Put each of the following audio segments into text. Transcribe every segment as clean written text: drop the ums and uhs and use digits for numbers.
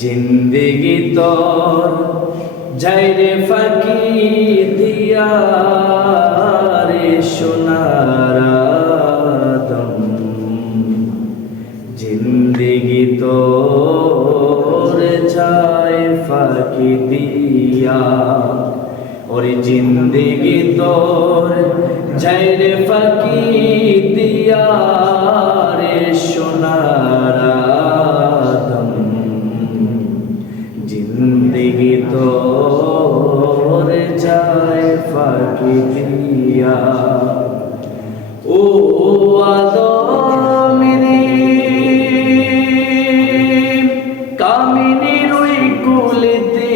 জিন্দেগি তোর যাইরে ফাঁকি দিয়া রে সোনার আদম। জিন্দেগি তোর যায় ফাঁকি দিয়া, ওরে জিন্দেগি তোর যাইরে ফাঁকি দিয়া রে সোনার আদম। জিন্দেগি তোর যায় ফাঁকি দিয়া, ও আদমেরি কামিনীর ওই কুলেতে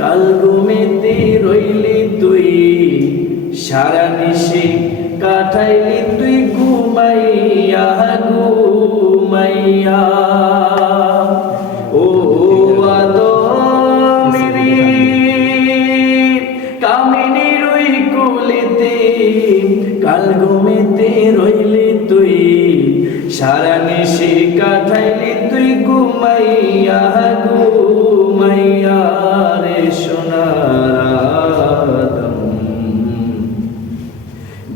কাল ঘুমেতে রইলি তুই, সারা নিশি কাটাইলি তুই ঘুমাইয়া ঘুমাইয়া। ও আদমেরি কামিনীর ওই কুলেতে কাল ঘুমেতে রইলি তুই, সারা নিশি কাটাইলি তুই ঘুমাইয়া ঘুমাইয়া রে সোনার আদম।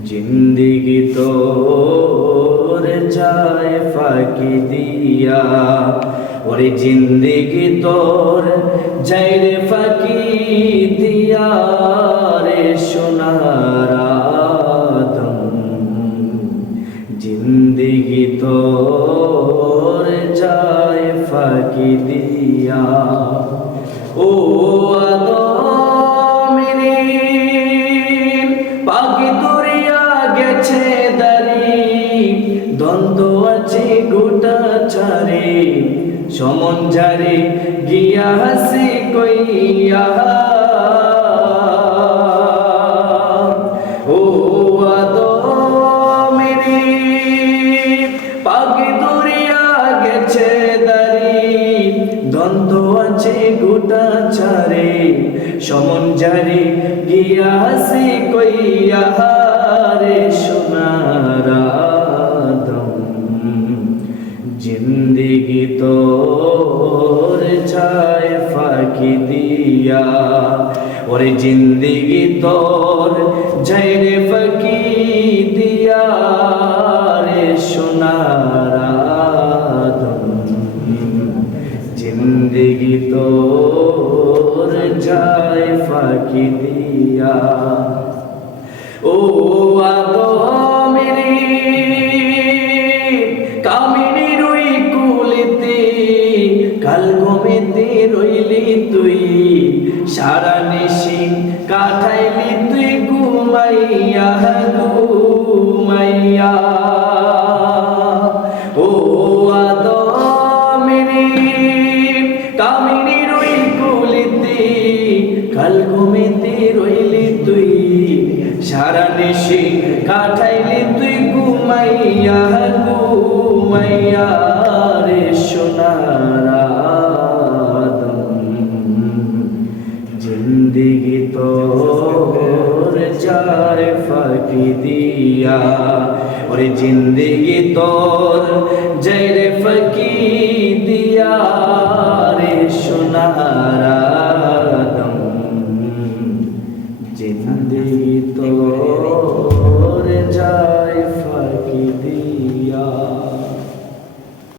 জিন্দেগি তোর যায় ফাঁকি দিয়া, ওরে জিন্দেগি তোর যায় রে ফাঁকি দিয়া রে সোনার আদম। জিন্দেগি তোর যায় ফাঁকি দিয়া, ও আদমেরি পাখি দরিয়া গেছে দারি, দ্বন্দ্ব আছে গোটা চারে, সমন ঝারে গিয়া হাসি কইয়া। ও আদমেরি পাখি দরিয়া গেছে দারি, দ্বন্দ্ব আছে গোটা চারে, সমন ঝারে গিয়া হাসি কইয়া রে সোনার আদম। জিন্দেগি তোর যায় ফাঁকি দিয়া, ওরে জিন্দেগি তোর যায় রে ফাঁকি দিয়া রে সোনার আদম। জিন্দেগি তোর যায় ফাঁকি দিয়া, ও আদমেরি কামিনীর ওই কুলেতে কাল ঘুমেতে রইলি তুই, সারা নিশি কাটাইলি তুই ঘুমাইয়া ঘুমাইয়া। ও আদমেরি কামিনীর ওই কুলেতে কাল ঘুমেতে রইলি তুই, সারা নিশি কাটাইলি তুই ঘুমাইয়া ঘুমাইয়া রে সোনার আদম। জিন্দেগি তোর যায় ফাঁকি দিয়া, ওরে জিন্দেগি তোর যায় রে ফাঁকি দিয়া রে সোনার